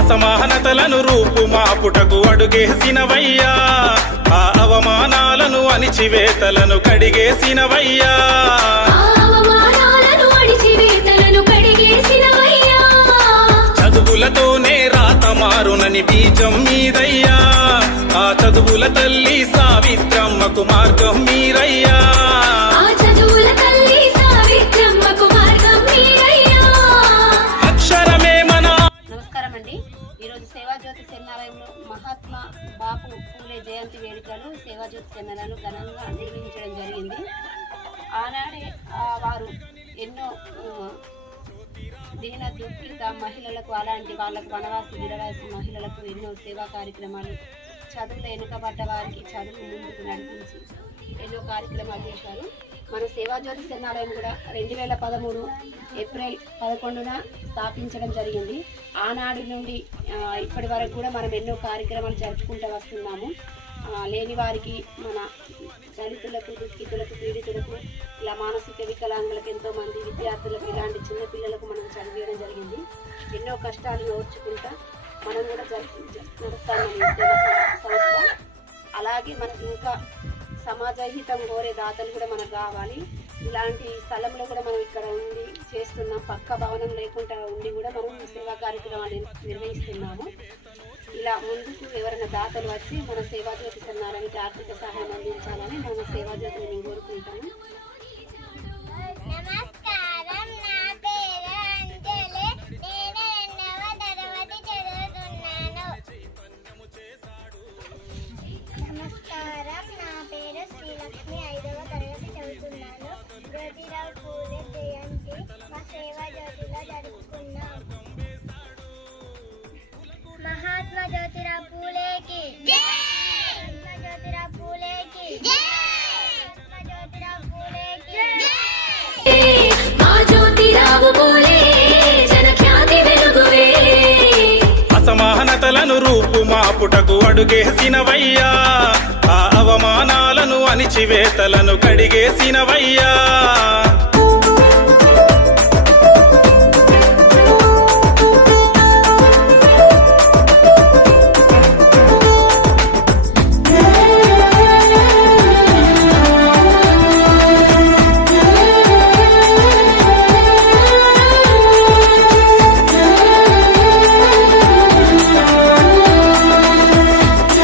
అసమానతలను రూపుమాపుటకు అడుగేసినవయ్యా, ఆ అవమానాలను అణిచివేతలను కడిగేసినవయ్యా. చదువులతోనే రాత మారునని బీజం మీదయ్యా, ఆ చదువుల తల్లి సావిత్రమ్మకు మార్గం మీరయ్యా. ఈరోజు సేవాజ్యోతి శరణాలయంలో మహాత్మా బాపు పూలే జయంతి వేడుకలు సేవాజ్యోతి శరణాలయంలో ఘనంగా నిర్వహించడం జరిగింది. ఆనాడే వారు ఎన్నో దీన దుఃఖిత మహిళలకు, అలాంటి వాళ్ళకు వనవాసి విరవాసి మహిళలకు ఎన్నో సేవా కార్యక్రమాలు, చదువులో వెనుకబడ్డ వారికి చదువు ముందుకు నడిపించి ఎన్నో కార్యక్రమాలు చేశారు. మన సేవాజ్యోతి శరణాలయం కూడా 2013 ఏప్రిల్ 11న స్థాపించడం జరిగింది. ఆనాడు నుండి ఇప్పటి వరకు కూడా మనం ఎన్నో కార్యక్రమాలు జరుపుకుంటూ వస్తున్నాము. లేని వారికి, మన దళితులకు, దుఃఖితులకు, పీడితులకు, ఇలా మానసిక వికలాంగులకు, ఎంతోమంది విద్యార్థులకు, ఇలాంటి చిన్న పిల్లలకు మనం చదివేయడం జరిగింది. ఎన్నో కష్టాలను ఓర్చుకుంటా మనం కూడా నడుస్తామని సంస్థ. అలాగే మనకి ఇంకా సమాజహితం కోరే దాతలు కూడా మనకు కావాలి. ఇలాంటి స్థలంలో కూడా మనం ఇక్కడ ఉండి చేస్తున్నాం. పక్క భవనం లేకుండా ఉండి కూడా మనం సేవా కార్యక్రమాలు నిర్వహిస్తున్నాము. ఇలా ముందుకు ఎవరైనా దాతలు వచ్చి మన సేవాజ్యోతి శరణాలయానికి ఆర్థిక సహాయం అందించాలని మన సేవాజ్యోతిని నేను కోరుకుంటాను. నమస్కారం, నా పేరు శ్రీలక్ష్మి, 5వ తరగతి చదువుతున్నాను. జ్యోతిరావు పూలే జయంతి మా సేవాజ్యోతిలో జరుపుకున్నాం. మహాత్మా జ్యోతిరావు పూలేకి జై! మహాత్మా జ్యోతిరావు పూలేకి జై! మహాత్మా జ్యోతిరావు పూలేకి జై! మా జ్యోతిరావు పూలే జనఖ్యాతి వెలుగువే. అసమానతలను రూపుమాపుటకు అడుగేసినవయ్యా, ఆ అవమానాలను అణిచివేతలను కడిగేసినవయ్యా.